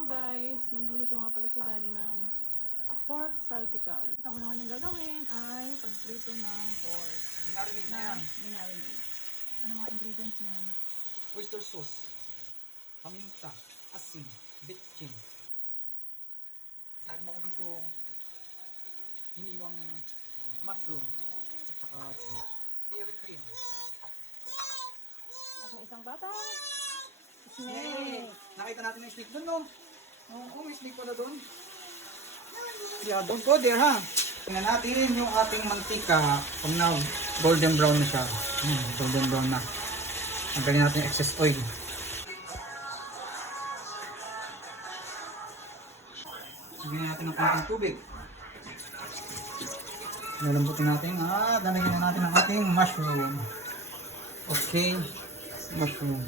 Hello guys! Magluluto nga pala si Daddy ng pork salpicao. Ang una niyang gagawin ay pagprito ng pork. Marinate na yan. Minarinate. Ano mga ingredients niyan? Oyster sauce, paminta, asin, bitchin. Sabi mo ko dito hiniwang mushroom at saka dairy cream. At may isang bata. Snake! Nakita natin yung snake doon, no? Oo, may snake pala doon. Yeah, don't go there, ha? Tingnan natin yung ating mantika kung na golden brown na siya. Golden brown na. Tanggalin natin yung excess oil. Lagyan natin ng konting tubig. Lalambutin natin. Dalagyan na natin ang ating mushroom. Okay. Mushroom.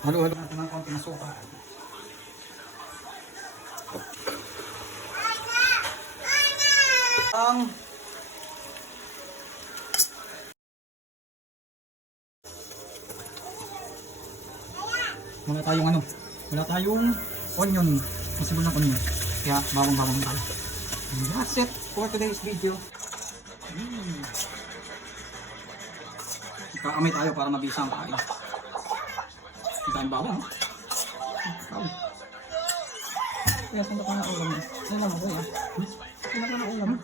Halo-halo natin ng konting asukal. Wala tayong onion. Masibol ng onion. Kaya bawang tayo. That's it for today's video. Kakamay tayo para mabisa ang kain. Ang dahil bawang. Kaya saan ka na ulam mo? Saan lang ako ya? Saan ka na ulam mo?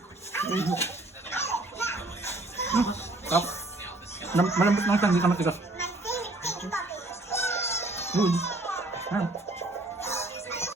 Tap. Malambot lang siya, hindi ka matigas. Good.